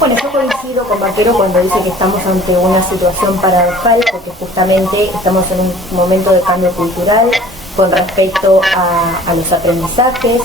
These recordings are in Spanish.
Bueno, yo coincido con Vaquero cuando dice que estamos ante una situación paradojal, porque justamente estamos en un momento de cambio cultural con respecto a los aprendizajes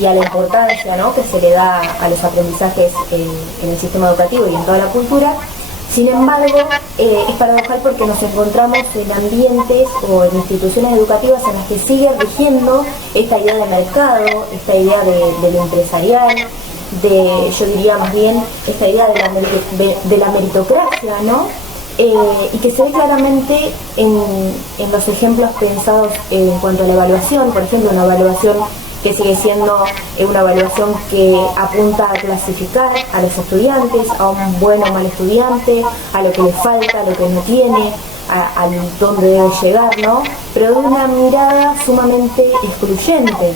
y a la importancia, ¿no?, que se le da a los aprendizajes en el sistema educativo y en toda la cultura. Sin embargo, es paradojal porque nos encontramos en ambientes o en instituciones educativas en las que sigue rigiendo esta idea de mercado, esta idea de lo empresarial, yo diría más bien esta idea de la meritocracia, ¿no? Y que se ve claramente en los ejemplos pensados en cuanto a la evaluación. Por ejemplo, una evaluación que sigue siendo una evaluación que apunta a clasificar a los estudiantes, a un buen o mal estudiante, a lo que le falta, a lo que no tiene, a dónde debe llegar, ¿no? Pero de una mirada sumamente excluyente.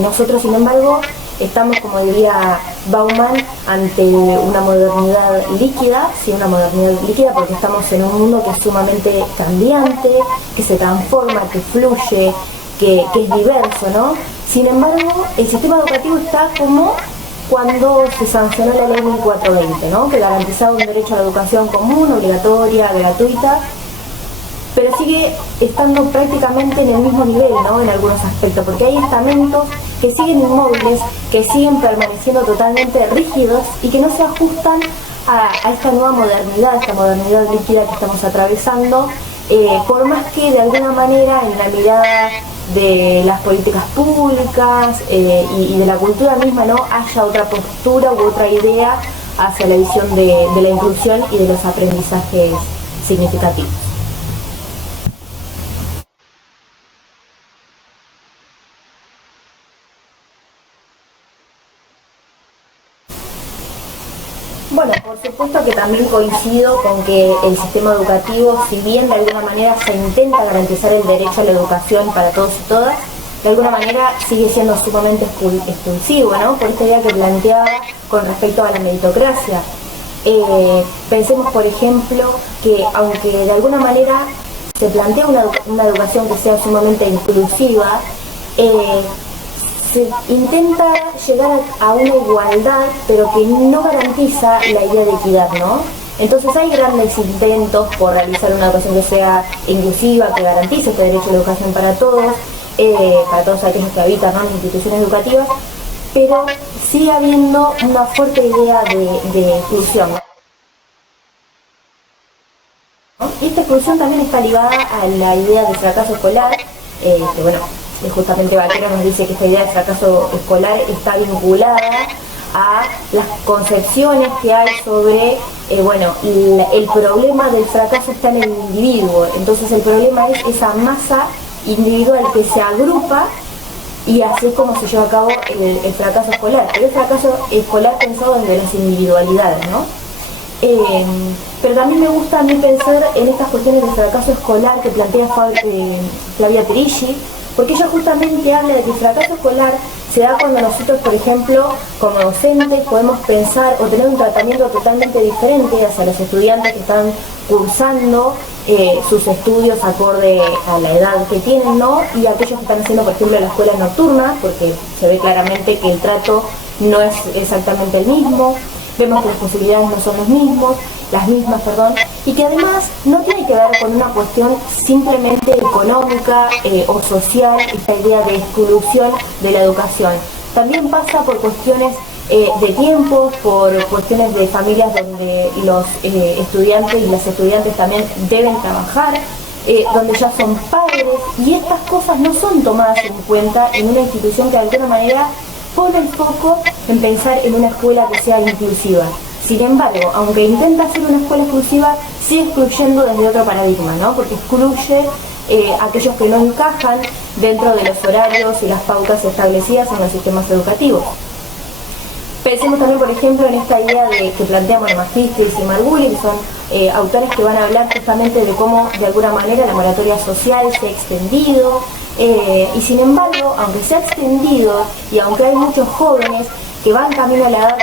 Nosotros, sin embargo, estamos, como diría Bauman, ante una modernidad líquida, sí, una modernidad líquida, porque estamos en un mundo que es sumamente cambiante, que se transforma, que fluye, que es diverso, ¿no? Sin embargo, el sistema educativo está como cuando se sancionó la ley 1420, ¿no?, que garantizaba un derecho a la educación común, obligatoria, gratuita, pero sigue estando prácticamente en el mismo nivel, ¿no?, en algunos aspectos, porque hay estamentos que siguen inmóviles, que siguen permaneciendo totalmente rígidos y que no se ajustan a esta nueva modernidad, esta modernidad líquida que estamos atravesando, por más que de alguna manera en la mirada de las políticas públicas y de la cultura misma, ¿no?, haya otra postura u otra idea hacia la visión de la inclusión y de los aprendizajes significativos. Bueno, por supuesto que también coincido con que el sistema educativo, si bien de alguna manera se intenta garantizar el derecho a la educación para todos y todas, de alguna manera sigue siendo sumamente expulsivo, ¿no?, por esta idea que planteaba con respecto a la meritocracia. Pensemos, por ejemplo, que aunque de alguna manera se plantea una educación que sea sumamente inclusiva, se intenta llegar a una igualdad, pero que no garantiza la idea de equidad, ¿no? Entonces hay grandes intentos por realizar una educación que sea inclusiva, que garantice este derecho a la educación para todos aquellos que habitan, ¿no?, en instituciones educativas, pero sigue habiendo una fuerte idea de exclusión, ¿no? Y esta exclusión también está ligada a la idea del fracaso escolar, que bueno, justamente Vaquero nos dice que esta idea de fracaso escolar está vinculada a las concepciones que hay sobre, el problema del fracaso está en el individuo. Entonces el problema es esa masa individual que se agrupa y así es como se lleva a cabo el fracaso escolar. Pero el fracaso escolar pensado desde las individualidades, ¿no? Pero también me gusta a mí pensar en estas cuestiones de fracaso escolar que plantea Flavia Perisci, porque ella justamente habla de que el fracaso escolar se da cuando nosotros, por ejemplo, como docentes, podemos pensar o tener un tratamiento totalmente diferente hacia los estudiantes que están cursando sus estudios acorde a la edad que tienen, ¿no?, y aquellos que están haciendo, por ejemplo, la escuela nocturna, porque se ve claramente que el trato no es exactamente el mismo, vemos que las posibilidades no son las mismas, y que además no tiene que ver con una cuestión simplemente económica o social, esta idea de exclusión de la educación. También pasa por cuestiones de tiempos, por cuestiones de familias donde los estudiantes y las estudiantes también deben trabajar, donde ya son padres, y estas cosas no son tomadas en cuenta en una institución que de alguna manera pone el foco en pensar en una escuela que sea inclusiva. Sin embargo, aunque intenta hacer una escuela exclusiva, sigue excluyendo desde otro paradigma, ¿no?, porque excluye a aquellos que no encajan dentro de los horarios y las pautas establecidas en los sistemas educativos. Pensemos también, por ejemplo, en esta idea que planteamos Magistris y Marguli, que son autores que van a hablar justamente de cómo, de alguna manera, la moratoria social se ha extendido, y sin embargo, aunque se ha extendido y aunque hay muchos jóvenes que van camino a la edad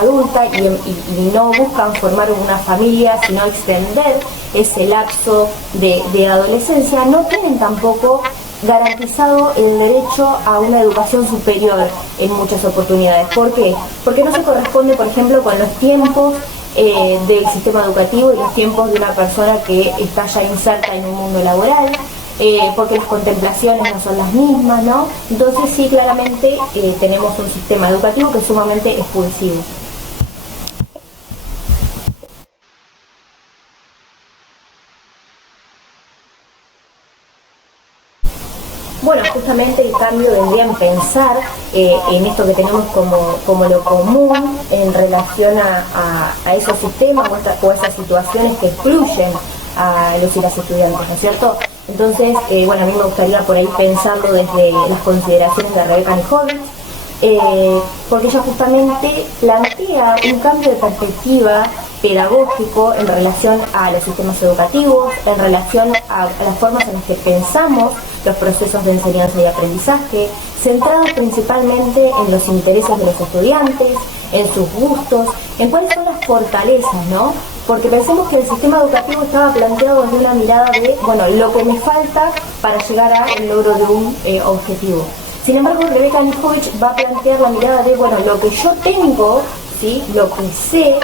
adulta y no buscan formar una familia, sino extender ese lapso de adolescencia, no tienen tampoco garantizado el derecho a una educación superior en muchas oportunidades. ¿Por qué? Porque no se corresponde, por ejemplo, con los tiempos del sistema educativo y los tiempos de una persona que está ya inserta en un mundo laboral, porque las contemplaciones no son las mismas, ¿no? Entonces sí, claramente tenemos un sistema educativo que es sumamente expulsivo. Bueno, justamente el cambio vendría en pensar en esto que tenemos como lo común en relación a esos sistemas o a esas situaciones que excluyen a los y las estudiantes, ¿no es cierto? Entonces, bueno, a mí me gustaría por ahí pensarlo desde las consideraciones de Rebecca Nichols, porque ella justamente plantea un cambio de perspectiva pedagógico en relación a los sistemas educativos, en relación a las formas en las que pensamos los procesos de enseñanza y aprendizaje, centrados principalmente en los intereses de los estudiantes, en sus gustos, en cuáles son las fortalezas, ¿no? Porque pensemos que el sistema educativo estaba planteado desde una mirada de, bueno, lo que me falta para llegar al logro de un objetivo. Sin embargo, Rebecca Nichols va a plantear la mirada de, bueno, lo que yo tengo, ¿sí?, lo que sé,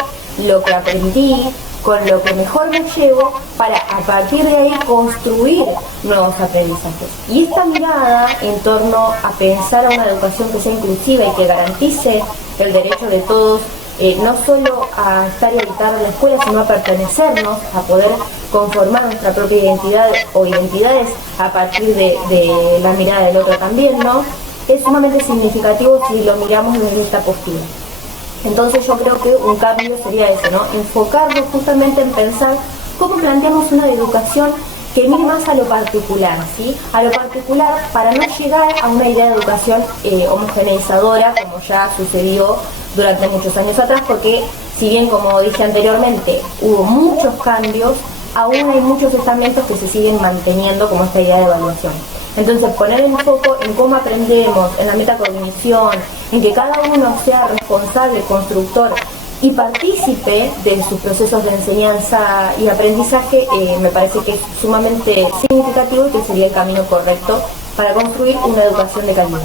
lo que aprendí, con lo que mejor me llevo, para a partir de ahí construir nuevos aprendizajes. Y esta mirada en torno a pensar a una educación que sea inclusiva y que garantice el derecho de todos, no solo a estar y habitar la escuela, sino a pertenecernos, a poder conformar nuestra propia identidad o identidades a partir de la mirada del otro también, ¿no? Es sumamente significativo si lo miramos desde esta postura. Entonces yo creo que un cambio sería eso, ¿no? Enfocarnos justamente en pensar cómo planteamos una educación que mire más a lo particular, ¿sí? A lo particular para no llegar a una idea de educación homogeneizadora, como ya sucedió durante muchos años atrás, porque si bien, como dije anteriormente, hubo muchos cambios, aún hay muchos estamentos que se siguen manteniendo como esta idea de evaluación. Entonces, poner el foco en cómo aprendemos, en la metacognición, en que cada uno sea responsable, constructor y partícipe de sus procesos de enseñanza y aprendizaje, me parece que es sumamente significativo y que sería el camino correcto para construir una educación de calidad.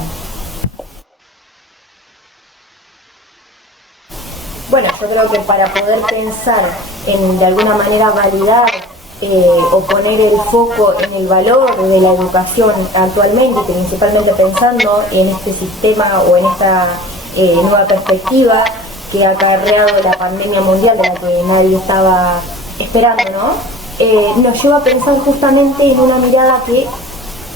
Bueno, yo creo que para poder pensar en, de alguna manera, validar o poner el foco en el valor de la educación actualmente, principalmente pensando en este sistema o en esta nueva perspectiva que ha acarreado la pandemia mundial, de la que nadie estaba esperando, ¿no? Nos lleva a pensar justamente en una mirada que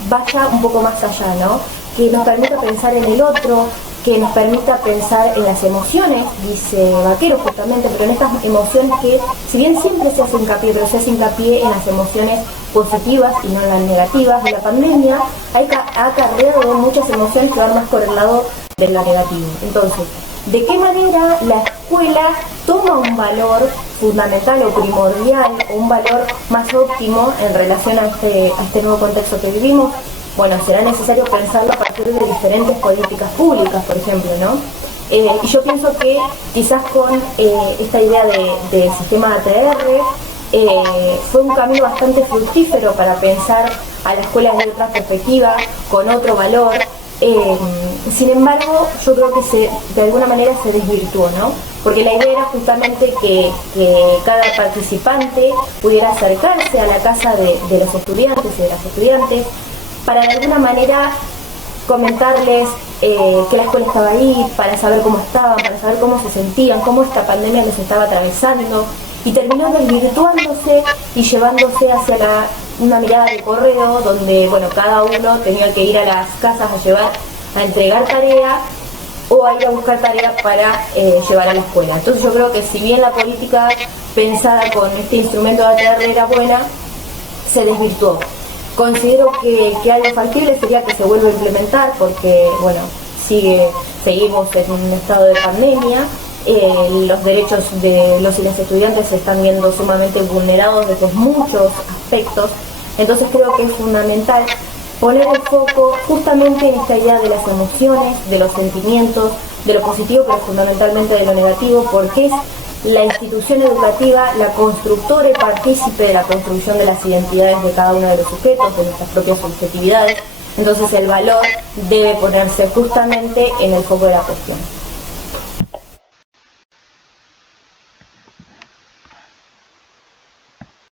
vaya un poco más allá, ¿no? Que nos permita pensar en el otro, que nos permita pensar en las emociones, dice Vaquero justamente, pero en estas emociones que, si bien siempre se hace hincapié, pero se hace hincapié en las emociones positivas y no en las negativas, de la pandemia ha acarreado muchas emociones que van más por el lado de lo negativo. Entonces, ¿de qué manera la escuela toma un valor fundamental o primordial, o un valor más óptimo en relación a este nuevo contexto que vivimos? Bueno, será necesario pensarlo a partir de diferentes políticas públicas, por ejemplo, ¿no? Y yo pienso que quizás con esta idea del sistema ATR fue un camino bastante fructífero para pensar a la escuela desde otra perspectiva, con otro valor. Sin embargo, yo creo que de alguna manera se desvirtuó, ¿no? Porque la idea era justamente que cada participante pudiera acercarse a la casa de los estudiantes y de las estudiantes, para de alguna manera comentarles que la escuela estaba ahí, para saber cómo estaban, para saber cómo se sentían, cómo esta pandemia les estaba atravesando, y terminó desvirtuándose y llevándose hacia una mirada de correo donde, bueno, cada uno tenía que ir a las casas a entregar tarea o a ir a buscar tarea para llevar a la escuela. Entonces yo creo que si bien la política pensada con este instrumento de ATR era buena, se desvirtuó. Considero que algo factible sería que se vuelva a implementar porque, bueno, seguimos en un estado de pandemia, los derechos de los y las estudiantes se están viendo sumamente vulnerados desde muchos aspectos, entonces creo que es fundamental poner el foco justamente en esta idea de las emociones, de los sentimientos, de lo positivo pero fundamentalmente de lo negativo, porque es la institución educativa la constructora y partícipe de la construcción de las identidades de cada uno de los sujetos, de nuestras propias subjetividades. Entonces el valor debe ponerse justamente en el foco de la cuestión.